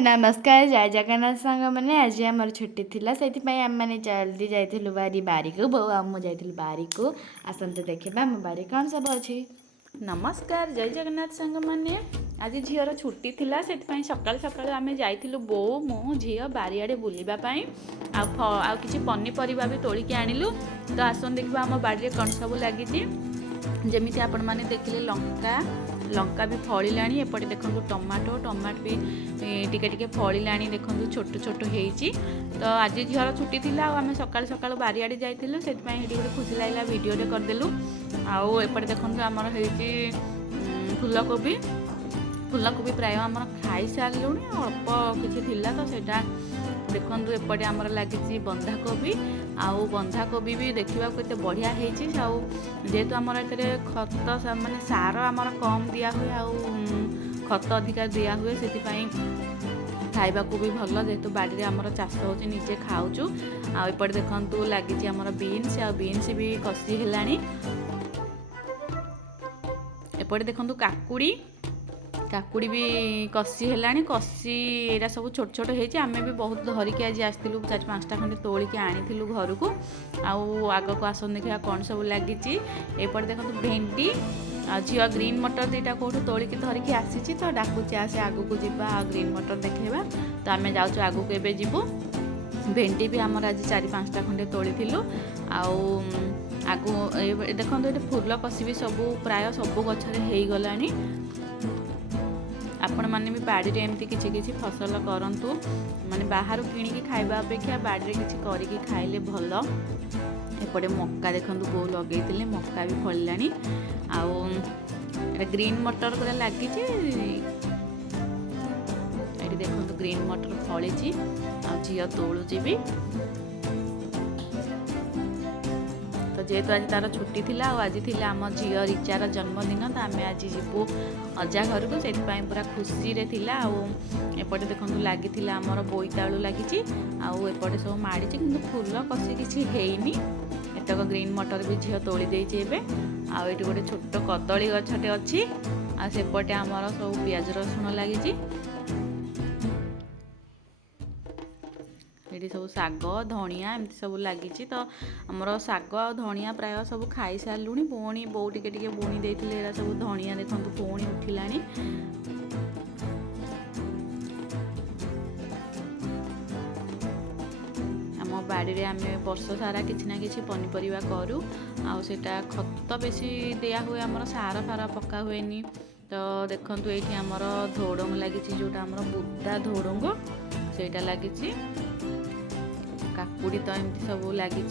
नमस्कार जय जगन्नाथ सांग मैंने आज आम छुट्टी थी से आम मैंने जल्दी जाइलु बारी बारी को बो आम जाइलु बारी को आसते देखा आम बारी कौन सब अच्छी। नमस्कार जय जगन्नाथ सांग मैंने आज झीर छुट्टी थी से सकाल सकाल आम जाइलु बो मो झी बारियाड़े बुलवाई आ कि पनीपरिया भी तोलिकी आणिलु। तो आसन देखा आम बाड़ी कौन सब लगी जमी आपण मैंने देखिले लंका लंका भी फलिला एपटे देखो टमाटो टमाटो भी टिके टिके फलिला देखो छोट छोट होती। तो आज झीर छुट्टी थी आम सकाल सकाल बारियाड़े जाइलु से गोटे खुशी लगे भिडियोटे करदेलु। आउ एपटे देखो आमर होती फूलकोबी फूलकोबी प्राय आम खाई सारूँ अल्प किसी थिला तो सेटा देखो एपटे आमर लगी बंधाकोबी आउ बंधाकोबी भी देखा केते बढ़िया होती। जेहेतु आमर ए खत माने सार आमर कम दिया हुए आउ खत अधिका दिया हुए से खाइबा को भी भल जेहेतु बाड़ी आमर चाष हो निजे खाऊचु। आउपटे देखु लगी आमर बीन्स आ बीन्स भी कषि है। एपटे देखु काकुड़ी काकुड़ी भी कषि है कषि एरा सब छोट छोट होती। आम भी बहुत धरिकी आज आसलु 4-5टा खंडे तोलिकी आनी घर को आग को आसन देखा कौन सब लगी। एपटे देखो भेंडी झील ग्रीन मटर दुईटा कौटू तोलिकी धरिकी आसी तो डाकुची आसे आग को जा ग्रीन मटर देखा। तो आम जाऊँ आग को एवं जीवु भेंडी भी आमर आज 4-5टा खंडे तोली आगु देखो ये फूल कषि भी सब प्राय सब गचरे हो गला। आपण मैंने भी बाड़ी में एमती किसी फसल करूँ माने बाहर किणिकी खाइबा अपेक्षा बाड़ी किसी करके खाइले भल। एपटे मक्का देखो बो लगे मक्का भी फलिला आउ ग्रीन मटर पूरा लगी देखो ग्रीन मटर फली झील तोलुची भी। तो जेहेतु आज तार छुट्टी थी आज थी आम झी रिचार जन्मदिन तो आम आज जीवु अजा घर को से पूरा खुशी रे थिला। एपटे देखो लगी आमर बोईतालु लगी आउपटे सब माड़ी कि फूल कषि किसी हैनी एतक ग्रीन मटर भी झील तोली देछि एबे। आउ एटी गोटे छोट कदली गछटे अच्छी आसेपटे आमर सब पियाज रसुण लगी ये सब शाग धनिया एमती सब लगी। तो आमर शाग आ धनिया प्राय सब खाई सारूँ पुणी बो टिके टिके बुणी देते सब धनिया देखो पुणी उठिला। आम बाड़ी में आम वर्ष सारा किसी ना कि पनीपरिया करूँ आटा खत बेसी दिया हुए आमर सार फार पका हुए। तो देखो ये आमर धोड़ंग लगी जोटा आमर बुदा धोड़ंग सेटा लगी काकुड़ी तो एमती सब लगी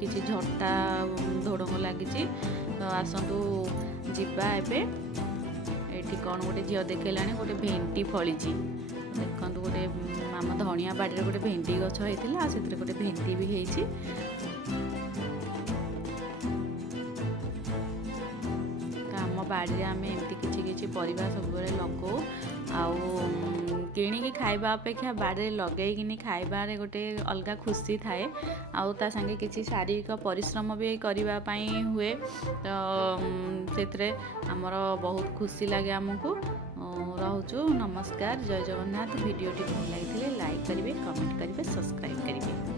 किसी झटा धोड़ंग लगी। तो आसतु जीवा एटी कौन गोटे झील देखला गोटे भेंडी फली देखो गोटे आम धनिया बाड़ी गोटे भेंडी गछ होता से गोटे भेंडी भी होती। आम बाड़ी आम एमती किसी परिवार सब लगो किणिकी खाइबा अपेक्षा बाड़ी लगेकिनी खाइबारे गोटे अलग खुशी थाए ता संगे किसी शारीरिक परिश्रम भी करने हुए। तो से आमर बहुत खुशी लगे आमको रोचु। नमस्कार जय जगन्नाथ। वीडियोटी भल लगी लाइक करेंगे कमेंट करेंगे सब्सक्राइब करेंगे।